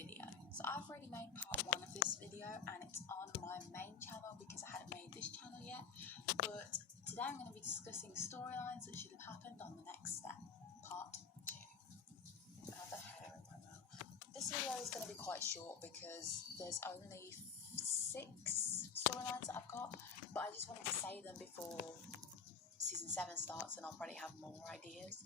video. So I've already made part 1 of this video and it's on my main channel because I hadn't made this channel yet. But today I'm going to be discussing storylines that should have happened on the next step, part 2. I have the hair in my mouth. This video is going to be quite short because there's only 6 storylines that I've got, but I just wanted to say them before season 7 starts and I'll probably have more ideas.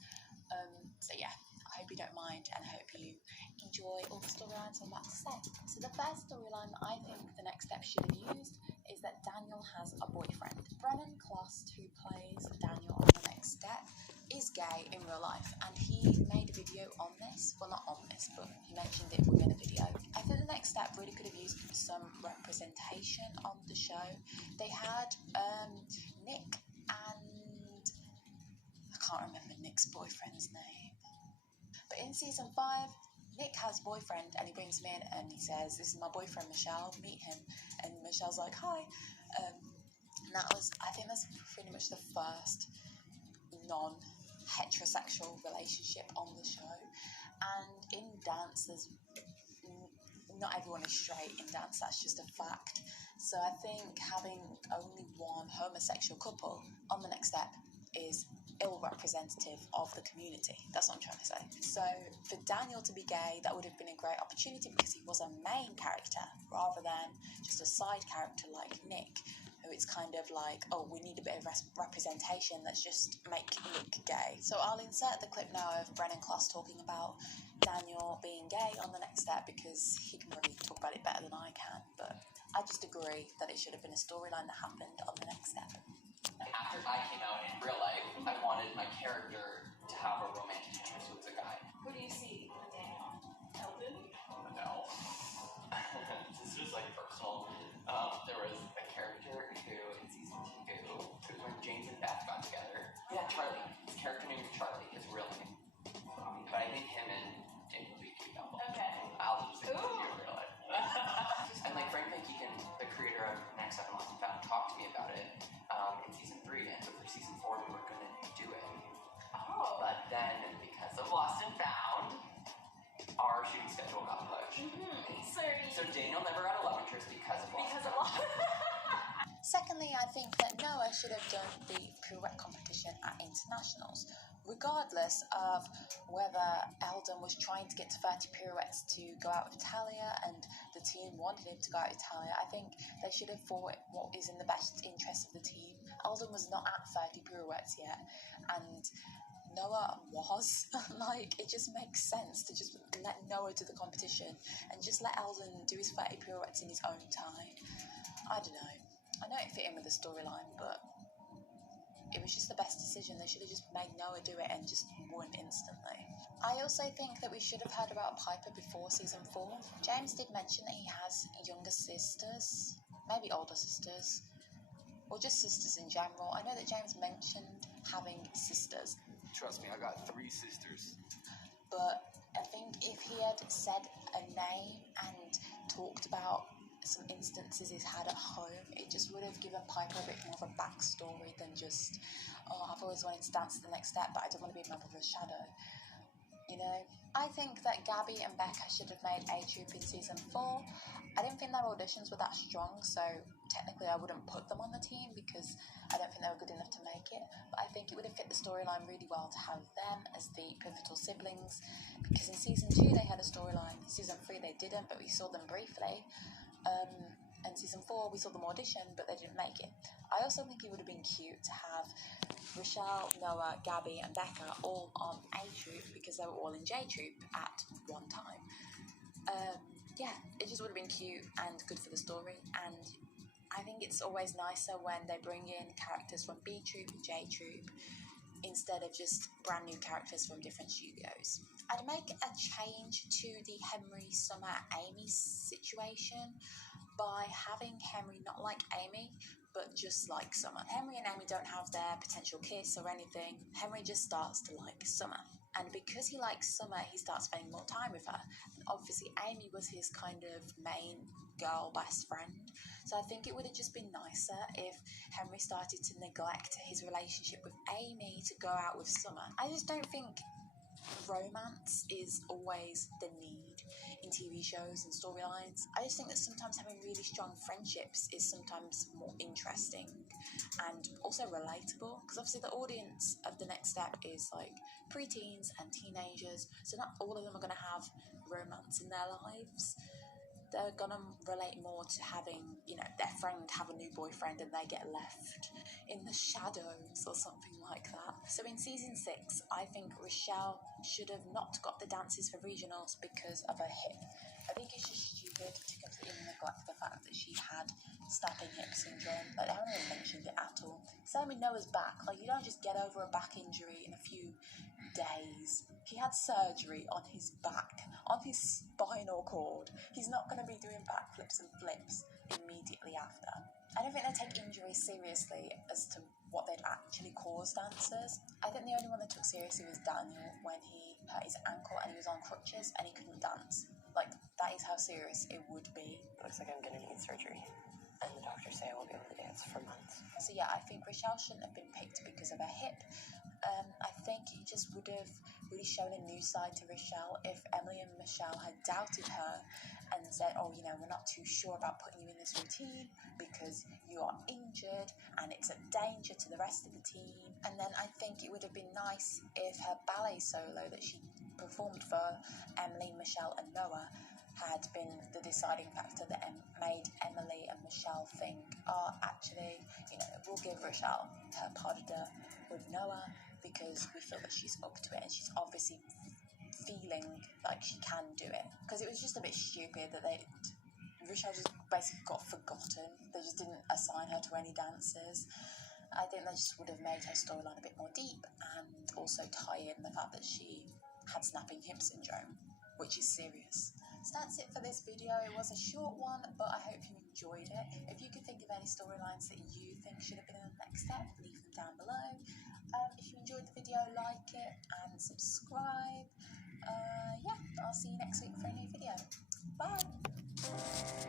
So yeah, I hope you don't mind and I hope you enjoy all the storylines I'm about to say. So the first storyline that I think the next step should have used is that Daniel has a boyfriend. Brennan Clost, who plays Daniel on the next step, is gay in real life and he made a video on this. Well, not on this, but he mentioned it within a video. I think the next step really could have used some representation on the show. They had Nick and I can't remember Nick's boyfriend's name. But in season 5, Nick has a boyfriend and he brings him in and he says, "This is my boyfriend Michelle, meet him." And Michelle's like, "Hi." And that was, I think that's pretty much the first non-heterosexual relationship on the show. And in dance, not everyone is straight in dance, that's just a fact. So I think having only one homosexual couple on the next step is ill-representative of the community. That's what I'm trying to say. So for Daniel to be gay, that would have been a great opportunity because he was a main character rather than just a side character like Nick, who it's kind of like, oh, we need a bit of representation, let's just make Nick gay. So I'll insert the clip now of Brennan Clost talking about Daniel being gay on the next step because he can really talk about it better than I can, but I just agree that it should have been a storyline that happened on the next step. After I came out in real life, I wanted my character to have a romantic interest with a guy. Who do you see? Daniel? Eldon? No. This was like personal. There was a character who in season 2, because when James and Beth got together, yeah, Charlie. His character name is Charlie, his real name. But I think him and James would be cute couple. Okay. I'll just think of you in real life. And like Frank Van Keeken, the creator of Next Step and Lost and Found, talked to me about it in season 3, and so for season 4 we were going to do it. Oh. But then because of Lost and Found, our shooting schedule got pushed. So Daniel never had a love interest because of Lost and Found. Secondly, I think that Noah should have done the pirouette competition at internationals. Regardless of whether Eldon was trying to get to 30 pirouettes to go out with Talia and the team wanted him to go out with Talia, I think they should have thought what is in the best interest of the team. Eldon was not at 30 pirouettes yet, and Noah was. Like, it just makes sense to just let Noah do the competition and just let Eldon do his 30 pirouettes in his own time. I don't know. I know it fit in with the storyline, but it was just the best decision. They should have just made Noah do it and just won instantly. I also think that we should have heard about Piper before season 4. James did mention that he has younger sisters, maybe older sisters, or just sisters in general. I know that James mentioned having sisters. Trust me, I got 3 sisters. But I think if he had said a name and talked about some instances he's had at home, it just would have given Piper a bit more of a backstory than just, oh, I've always wanted to dance to the next step, but I don't want to be my brother's shadow. You know? I think that Gabby and Becca should have made A Troop in season 4. I didn't think their auditions were that strong, so technically I wouldn't put them on the team because I don't think they were good enough to make it. But I think it would have fit the storyline really well to have them as the pivotal siblings, because in season 2 they had a storyline, season 3 they didn't, but we saw them briefly. And season 4 we saw them audition, but they didn't make it. I also think it would have been cute to have Rochelle, Noah, Gabby and Becca all on A Troop because they were all in J Troop at one time. Yeah, it just would have been cute and good for the story, and I think it's always nicer when they bring in characters from B Troop and J Troop instead of just brand new characters from different studios. I'd make a change to the Henry, Summer, Amy situation by having Henry not like Amy, but just like Summer. Henry and Amy don't have their potential kiss or anything. Henry just starts to like Summer. And because he likes Summer, he starts spending more time with her. And obviously Amy was his kind of main girl best friend. So I think it would have just been nicer if Henry started to neglect his relationship with Amy to go out with Summer. I just don't think romance is always the need. in TV shows and storylines. I just think that sometimes having really strong friendships is sometimes more interesting and also relatable, because obviously the audience of The Next Step is like preteens and teenagers, so not all of them are going to have romance in their lives. They're gonna relate more to having, you know, their friend have a new boyfriend and they get left in the shadows or something like that. So in season 6, I think Rochelle should have not got the dances for regionals because of her hip. I think it's just stupid to completely neglect the fact that she had snapping hip syndrome. Like, they haven't really mentioned it at all. Same with Noah's back. Like, you don't just get over a back injury in a few days. He had surgery on his back, on his spinal cord. He's not going to be doing backflips and flips immediately after. I don't think they take injuries seriously as to what they'd actually cause dancers. I think the only one they took seriously was Daniel when he hurt his ankle and he was on crutches and he couldn't dance. Like, that is how serious it would be. Looks like I'm going to need surgery. And the doctors say I won't be able to dance for months. So yeah, I think Rochelle shouldn't have been picked because of her hip. I think it just would have really shown a new side to Rochelle if Emily and Michelle had doubted her and said, oh, you know, we're not too sure about putting you in this routine because you are injured and it's a danger to the rest of the team. And then I think it would have been nice if her ballet solo that she performed for Emily, Michelle and Noah had been the deciding factor that made Emily and Michelle think, oh, actually, you know, we'll give Rochelle her pas de deux with Noah because we feel that she's up to it and she's obviously feeling like she can do it. Because it was just a bit stupid that Rochelle just basically got forgotten. They just didn't assign her to any dancers. I think they just would have made her storyline a bit more deep and also tie in the fact that she had snapping hip syndrome, which is serious. So that's it for this video. It was a short one, but I hope you enjoyed it. If you could think of any storylines that you think should have been in the next step, leave them down below. If you enjoyed the video, like it and subscribe. Yeah, I'll see you next week for a new video. Bye!